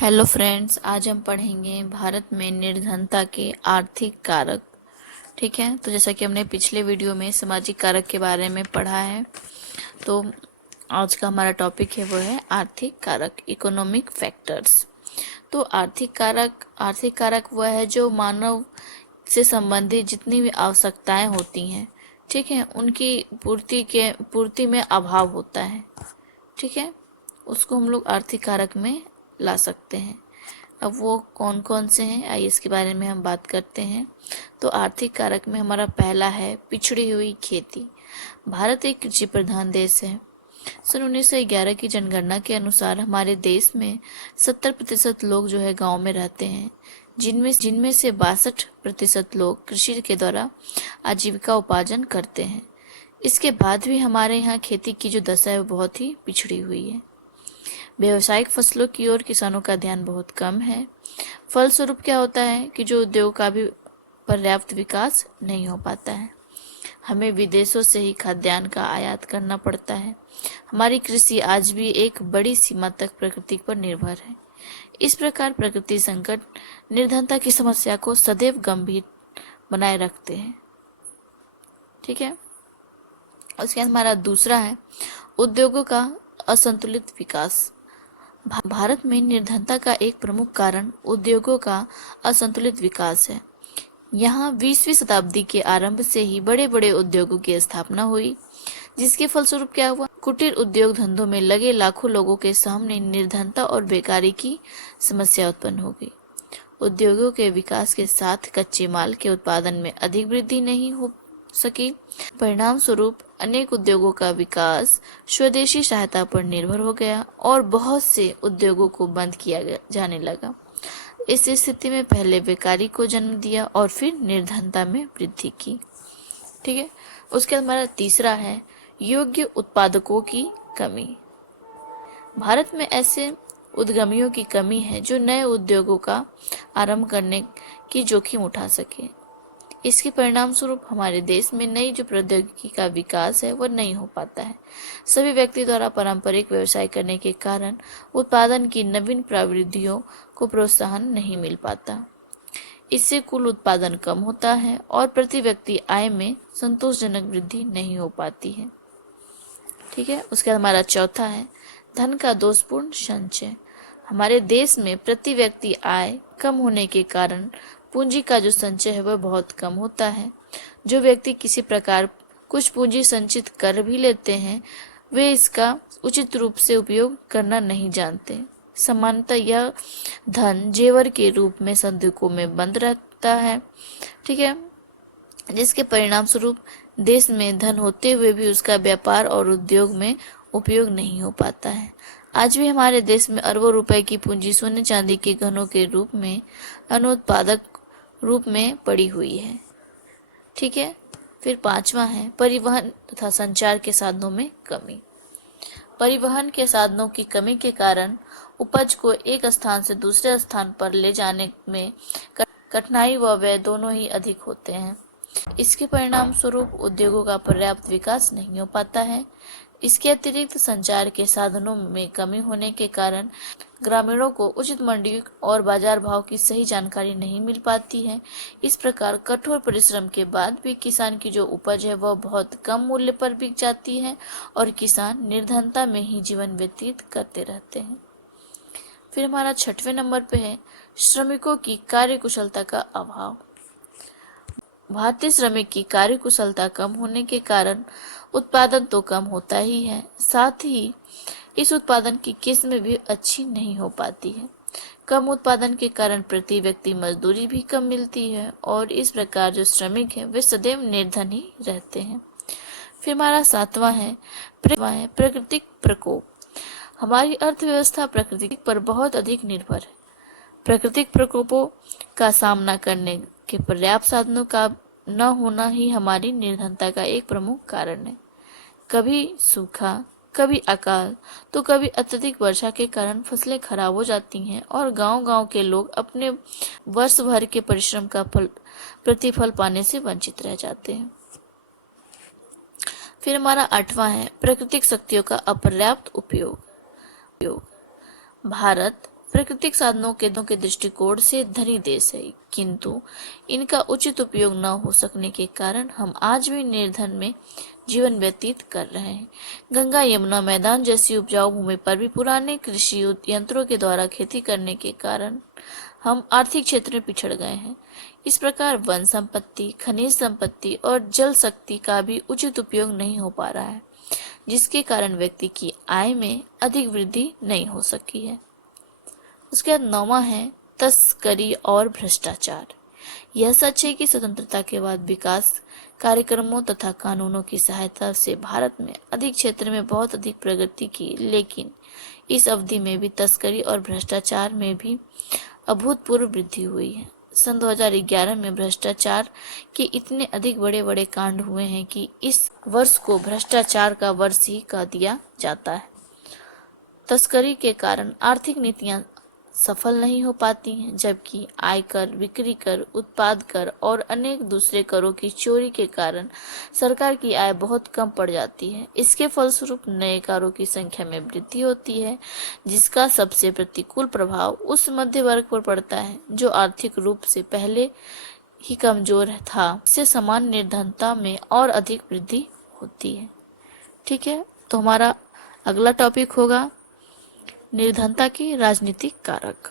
Hello friends, आज हम पढ़ेंगे भारत में निर्धनता के आर्थिक कारक। ठीक है, तो जैसा कि हमने पिछले वीडियो में सामाजिक कारक के बारे में पढ़ा है, तो आज का हमारा टॉपिक है वो है आर्थिक कारक, इकोनॉमिक फैक्टर्स। तो आर्थिक कारक वह है जो मानव से संबंधित जितनी भी आवश्यकताएं होती हैं, ठीक है, उनकी पूर्ति में अभाव होता है। ठीक है, उसको हम लोग आर्थिक कारक में ला सकते हैं। अब वो कौन कौन से हैं, आइए इसके बारे में हम बात करते हैं। तो आर्थिक कारक में हमारा पहला है पिछड़ी हुई खेती। भारत एक कृषि प्रधान देश है। सन 1911 की जनगणना के अनुसार हमारे देश में 70% लोग जो है गांव में रहते हैं, जिनमें से 62% लोग कृषि के द्वारा आजीविका उपार्जन करते हैं। इसके बाद भी हमारे यहाँ खेती की जो दशा है वो बहुत ही पिछड़ी हुई है। व्यावसायिक फसलों की ओर किसानों का ध्यान बहुत कम है। फलस्वरूप क्या होता है कि जो उद्योग का भी पर्याप्त विकास नहीं हो पाता है। हमें विदेशों से ही खाद्यान्न का आयात करना पड़ता है। हमारी कृषि आज भी एक बड़ी सीमा तक प्रकृति पर निर्भर है। इस प्रकार प्रकृति संकट निर्धनता की समस्या को सदैव गंभीर बनाए रखते हैं। ठीक है, उसके बाद हमारा दूसरा है उद्योगों का असंतुलित विकास। भारत में निर्धनता का एक प्रमुख कारण उद्योगों का असंतुलित विकास है। यहाँ 20वीं शताब्दी के आरंभ से ही बड़े बड़े उद्योगों की स्थापना हुई, जिसके फलस्वरूप क्या हुआ, कुटीर उद्योग धंधों में लगे लाखों लोगों के सामने निर्धनता और बेकारी की समस्या उत्पन्न हो गई। उद्योगों के विकास के साथ कच्चे माल के उत्पादन में अधिक वृद्धि नहीं हो सकी। परिणाम स्वरूप अनेक उद्योगों का विकास स्वदेशी सहायता पर निर्भर हो गया और बहुत से उद्योगों को बंद किया जाने लगा। इस स्थिति में पहले बेकारी को जन्म दिया और फिर निर्धनता में वृद्धि की। ठीक है, उसके बाद हमारा तीसरा है योग्य उत्पादकों की कमी। भारत में ऐसे उद्यमियों की कमी है जो नए उद्योगों का आरंभ करने की जोखिम उठा सके। इसके परिणाम स्वरूप हमारे देश में नई जो प्रौद्योगिकी का विकास है वह नहीं हो पाता है। सभी व्यक्ति द्वारा पारंपरिक व्यवसाय करने के कारण उत्पादन की नवीन प्रविधियों को प्रोत्साहन नहीं मिल पाता। इससे कुल उत्पादन कम होता है और प्रति व्यक्ति आय में संतोषजनक वृद्धि नहीं हो पाती है। ठीक है, उसके बाद हमारा चौथा है धन का दोषपूर्ण संचय। हमारे देश में प्रति व्यक्ति आय कम होने के कारण पूंजी का जो संचय है वह बहुत कम होता है। जो व्यक्ति किसी प्रकार कुछ पूंजी संचित कर भी लेते हैं, वे इसका उचित रूप से उपयोग करना नहीं जानते। सामान्यतः यह धन जेवर के रूप में संदूकों में बंद रहता है। ठीक है, जिसके परिणाम स्वरूप देश में धन होते हुए भी उसका व्यापार और उद्योग में उपयोग नहीं हो पाता है। आज भी हमारे देश में अरबों रुपए की पूंजी सोने चांदी के गहनों के रूप में अनुत्पादक रूप में पड़ी हुई है। ठीक है, फिर पांचवा है परिवहन तथा संचार के साधनों में कमी। परिवहन के साधनों की कमी के कारण उपज को एक स्थान से दूसरे स्थान पर ले जाने में कठिनाई व व्यय दोनों ही अधिक होते हैं। इसके परिणाम स्वरूप उद्योगों का पर्याप्त विकास नहीं हो पाता है। इसके अतिरिक्त संचार के साधनों में कमी होने के कारण ग्रामीणों को उचित मंडी और बाजार भाव की सही जानकारी नहीं मिल पाती है। इस प्रकार कठोर परिश्रम के बाद भी किसान की जो उपज है वह बहुत कम मूल्य पर बिक जाती है और किसान निर्धनता में ही जीवन व्यतीत करते रहते हैं। फिर हमारा छठवें नंबर पे है श्रमिकों की कार्य कुशलता का अभाव। भारतीय श्रमिक की कार्य कुशलता कम होने के कारण उत्पादन तो कम होता ही है, साथ ही इस उत्पादन की किस्म भी अच्छी नहीं हो पाती है। कम उत्पादन के कारण प्रति व्यक्ति मजदूरी भी कम मिलती है और इस प्रकार जो श्रमिक है वे सदैव निर्धन ही रहते हैं। फिर हमारा सातवां है प्राकृतिक प्रकोप। हमारी अर्थव्यवस्था प्रकृति पर बहुत अधिक निर्भर है। प्राकृतिक प्रकोपों का सामना करने के पर्याप्त साधनों का न होना ही हमारी निर्धनता का एक प्रमुख कारण है। कभी सूखा, कभी अकाल तो कभी अत्यधिक वर्षा के कारण फसलें खराब हो जाती हैं और गांव-गांव के लोग अपने वर्ष भर के परिश्रम का प्रतिफल पाने से वंचित रह जाते हैं। फिर हमारा आठवां है प्राकृतिक शक्तियों का अपर्याप्त उपयोग। भारत प्राकृतिक साधनों के दृष्टिकोण से धनी देश है, किंतु इनका उचित उपयोग न हो सकने के कारण हम आज भी निर्धन में जीवन व्यतीत कर रहे हैं। गंगा यमुना मैदान जैसी उपजाऊ भूमि पर भी पुराने कृषि यंत्रों के द्वारा खेती करने के कारण हम आर्थिक क्षेत्र में पिछड़ गए हैं। इस प्रकार वन संपत्ति, खनिज संपत्ति और जल शक्ति का भी उचित उपयोग नहीं हो पा रहा है, जिसके कारण व्यक्ति की आय में अधिक वृद्धि नहीं हो सकी है। उसके बाद 9वां है तस्करी और भ्रष्टाचार। यह सच है कि स्वतंत्रता के बाद विकास कार्यक्रमों तथा कानूनों की सहायता से भारत में अधिक क्षेत्र में बहुत अधिक प्रगति की, लेकिन इस अवधि में भी तस्करी और भ्रष्टाचार में भी अभूतपूर्व वृद्धि हुई है। सन 2011 में भ्रष्टाचार के इतने अधिक बड़े बड़े कांड हुए हैं कि इस वर्ष को भ्रष्टाचार का वर्ष ही कह दिया जाता है। तस्करी के कारण आर्थिक नीतियां सफल नहीं हो पाती हैं, जबकि आयकर, बिक्री कर, उत्पाद कर और अनेक दूसरे करों की चोरी के कारण सरकार की आय बहुत कम पड़ जाती है। इसके फलस्वरूप नए कारों की संख्या में वृद्धि होती है, जिसका सबसे प्रतिकूल प्रभाव उस मध्य वर्ग पर पड़ता है जो आर्थिक रूप से पहले ही कमजोर था। इससे सामान्य निर्धनता में और अधिक वृद्धि होती है। ठीक है, तो हमारा अगला टॉपिक होगा निर्धनता के राजनीतिक कारक।